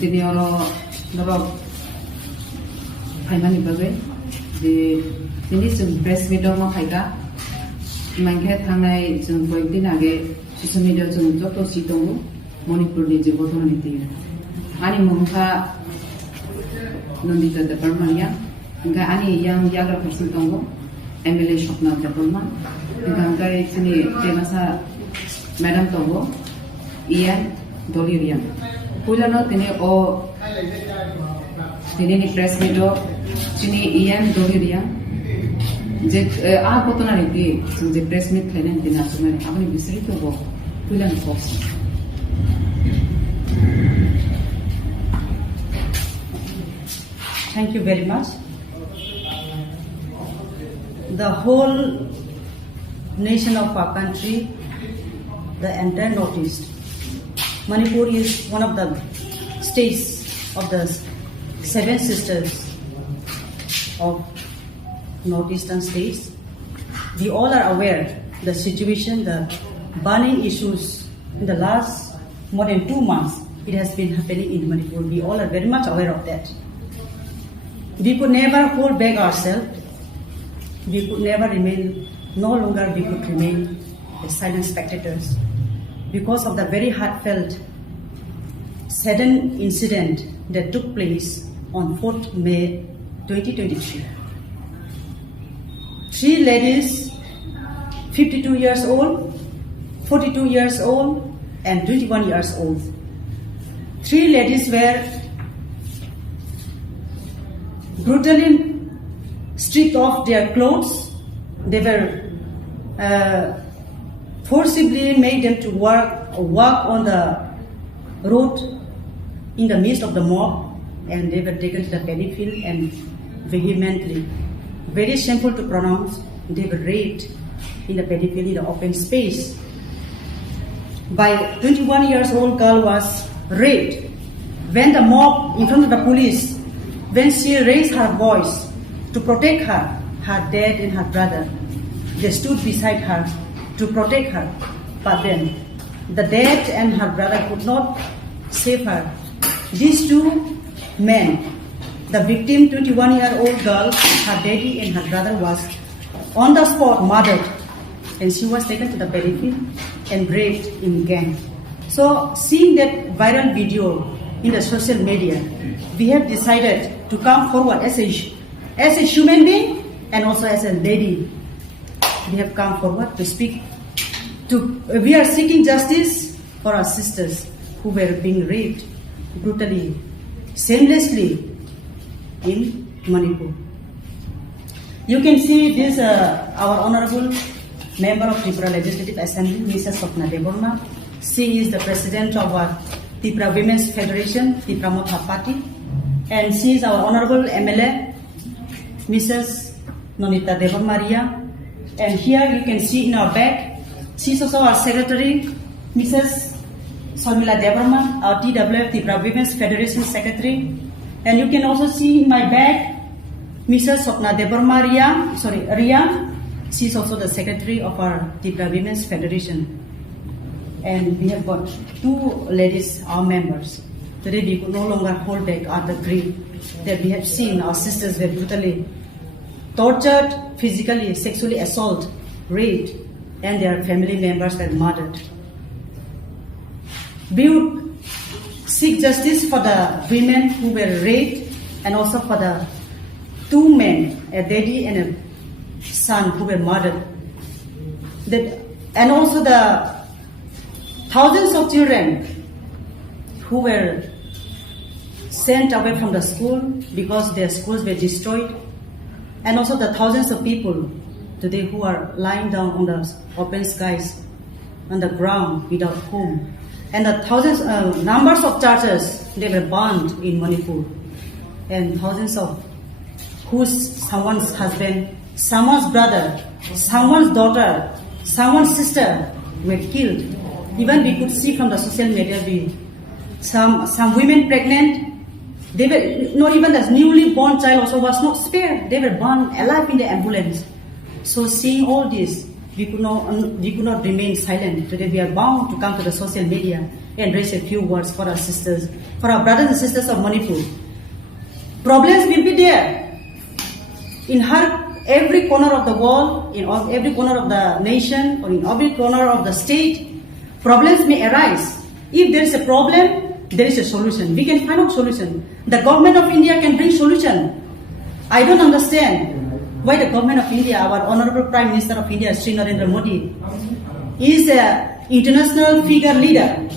Tini oro norok faimani bagai di tini jeng press media ma khaiga mangke thangnai jeng koikdin age social media jeng joto sitongo Manipur ni je gotona niti ani mongkha nondita department yang enggak ani yang yagra person tongo MLA Shopna department enggak sini temasa madam tongo Ian Dolirian Pulano tini o tini ni press media sini Ian Dolirian je a gotona niti je press meet thenen dina sumane apni bisri to go Pulano box Thank you very much. The whole nation of our country, the entire Northeast, Manipur is one of the states of the 7 sisters of Northeastern states. We all are aware the situation, the burning issues in the last more than 2 months. It has been happening in Manipur. We all are very much aware of that. We could never hold back ourselves. We could never remain, no longer we could remain as silent spectators because of the very heartfelt, sudden incident that took place on 4th May 2023. 3 ladies, 52 years old, 42 years old, and 21 years old. 3 ladies were brutally stripped off their clothes. They were forcibly made them to walk on the road in the midst of the mob, and they were taken to the paddy field and vehemently, very shameful to pronounce, they were raped in the paddy field in the open space. By 21 years old girl was raped when the mob in front of the police, when she raised her voice to protect her dad and her brother, they stood beside her to protect her. But then the dad and her brother could not save her. These 2 men, the victim, 21-year-old girl, her daddy and her brother was on the spot murdered, and she was taken to the battlefield and raped in gang. So seeing that viral video in the social media, we have decided to come forward as a human being and also as a lady. We have come forward to speak. We are seeking justice for our sisters who were being raped brutally, shamelessly in Manipur. You can see this, our honorable member of Tripura Legislative Assembly, Mrs. Swapna Deborma. She is the president of our Tripura Women's Federation, Tripura Motha Party. And she is our honorable MLA, Mrs. Nonita Devarmaria. And here you can see in our back, she's also our secretary, Mrs. Sharmila Devarma, our TWF, Tripura Women's Federation Secretary. And you can also see in my back, Mrs. Swapna Devarmaria, Ria. She's also the secretary of our Tripura Women's Federation. And we have got 2 ladies, our members. Today we could no longer hold back at the grief that we have seen our sisters were brutally tortured, physically, sexually assaulted, raped, and their family members were murdered. We would seek justice for the women who were raped and also for the 2 men, a daddy and a son who were murdered. And also the thousands of children who were sent away from the school because their schools were destroyed, and also the thousands of people today who are lying down on the open skies, on the ground without home, and the thousands, numbers of churches, they were burned in Manipur, and thousands of someone's husband, someone's brother, someone's daughter, someone's sister were killed. Even we could see from the social media, some women pregnant, they were not even the newly born child also was not spared. They were burned alive in the ambulance. So seeing all this, we could not remain silent. Today we are bound to come to the social media and raise a few words for our sisters, for our brothers and sisters of Manipur. Problems will be there in every corner of the world, in every corner of the nation, or in every corner of the state. Problems may arise. If there is a problem, there is a solution. We can find out solution. The government of India can bring solution. I don't understand why the government of India, our Honorable Prime Minister of India, Sri Narendra Modi, is an international figure leader.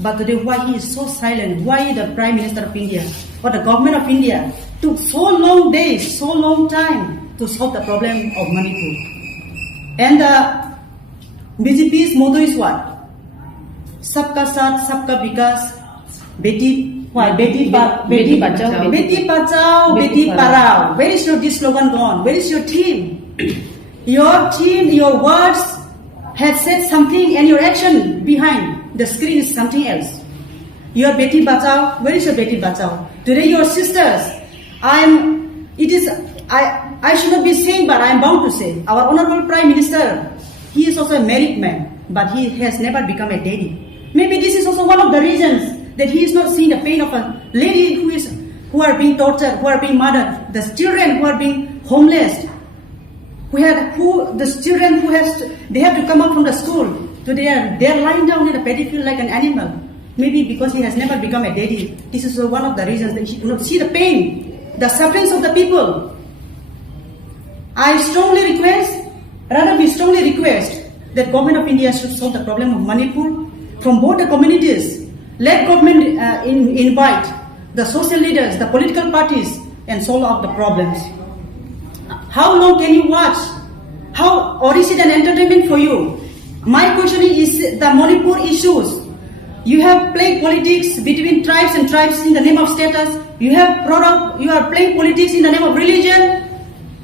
But today, why he is so silent? Why the Prime Minister of India or the government of India took so long days, so long time to solve the problem of Manipur? And the BJP's motto is what? Sabka Saath, Sabka Vikas, Beti Bachao, Beti Parao. Where is your this slogan gone? Where is your team? Your team, your words have said something, and your action behind the screen is something else. Your Beti Bachao, where is your Beti Bachao? Today, your sisters. I should not be saying, but I am bound to say, our Honorable Prime Minister, he is also a married man, but he has never become a daddy. Maybe this is also one of the reasons that he is not seeing the pain of a lady who are being tortured, who are being murdered, the children who are being homeless, they have to come out from the school. Today they are lying down in a paddy field like an animal. Maybe because he has never become a daddy. This is one of the reasons that he could not see the pain, the sufferings of the people. We strongly request that government of India should solve the problem of Manipur from both the communities. Let government invite the social leaders, the political parties, and solve out the problems. How long can you watch? Or is it an entertainment for you? My question is the Manipur issues. You have played politics between tribes and tribes in the name of status. You are playing politics in the name of religion.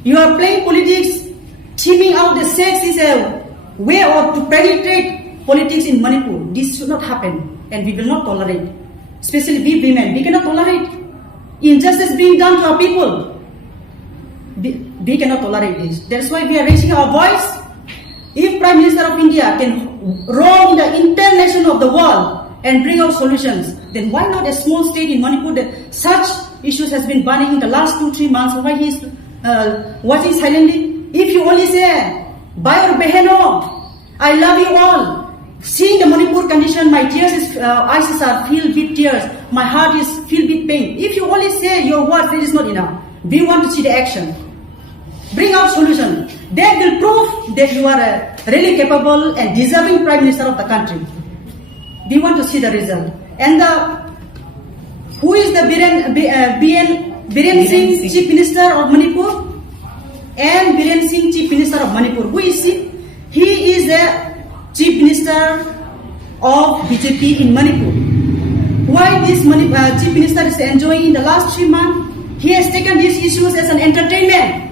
You are playing politics, teaming out the sex is a way to penetrate politics in Manipur. This should not happen, and we will not tolerate. Especially we women, we cannot tolerate injustice being done to our people. We cannot tolerate this. That's why we are raising our voice. If Prime Minister of India can roam the international of the world and bring out solutions, then why not a small state in Manipur that such issues has been burning in the last 2-3 months? Why he is watching silently? If you only say, Bhai or Beheno, I love you all. Seeing the Manipur condition, my eyes are filled with tears. My heart is filled with pain. If you only say your words, it is not enough. We want to see the action. Bring out solution. That will prove that you are a really capable and deserving Prime Minister of the country. We want to see the result. And who is the Biren Singh, Chief Minister of Manipur? And Biren Singh, Chief Minister of Manipur. Who is he? He is the Chief Minister of BJP in Manipur. Why this Chief Minister is enjoying in the last 3 months? He has taken these issues as an entertainment.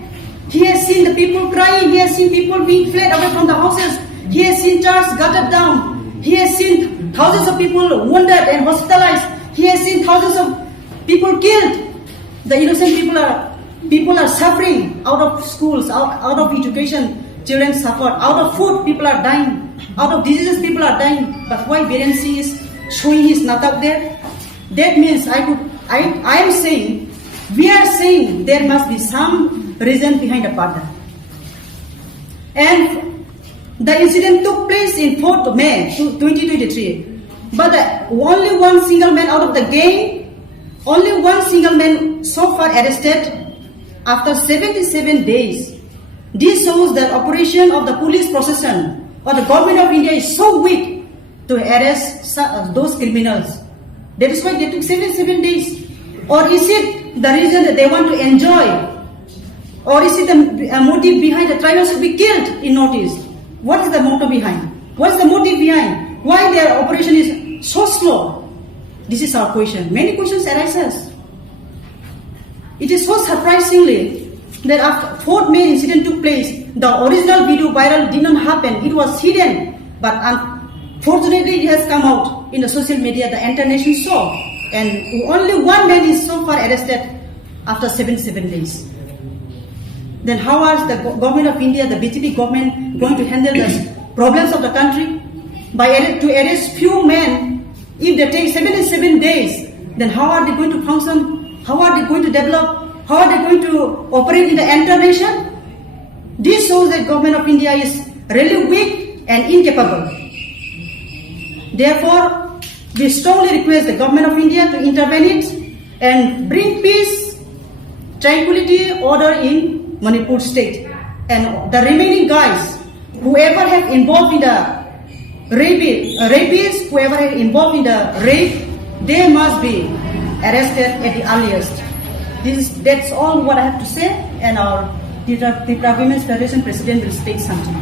He has seen the people crying. He has seen people being fled away from the houses. He has seen churches gutted down. He has seen thousands of people wounded and hospitalized. He has seen thousands of people killed. The innocent people are suffering out of schools, out of education. Children suffer. Out of food, people are dying. Out of diseases, people are dying. But why Biren Singh is showing his natak there? That means we are saying there must be some reason behind the pattern. And the incident took place in 4th May 2023. But only one single man out of the gang, only one single man so far arrested after 77 days. This shows that operation of the police procession or the government of India is so weak to arrest those criminals. That is why they took 77 days. Or is it the reason that they want to enjoy? Or is it the motive behind the tribals to be killed in Northeast? What is the motive behind? What is the motive behind? Why their operation is so slow? This is our question. Many questions arise. It is so surprisingly that after 4th May incident took place, the original video viral did not happen. It was hidden. But unfortunately, it has come out in the social media. The entire nation saw. And only one man is so far arrested after 77 days. Then how is the government of India, the BJP government, going to handle the problems of the country? to arrest few men, if they take 77 days, then how are they going to function? How are they going to develop? How are they going to operate in the entire nation? This shows that government of India is really weak and incapable. Therefore, we strongly request the government of India to intervene it and bring peace, tranquility, order in Manipur state. And the remaining guys, whoever have involved in the rapists, whoever have involved in the rape, they must be arrested at the earliest. That's all what I have to say, and our Tripura Women's Federation President will speak something.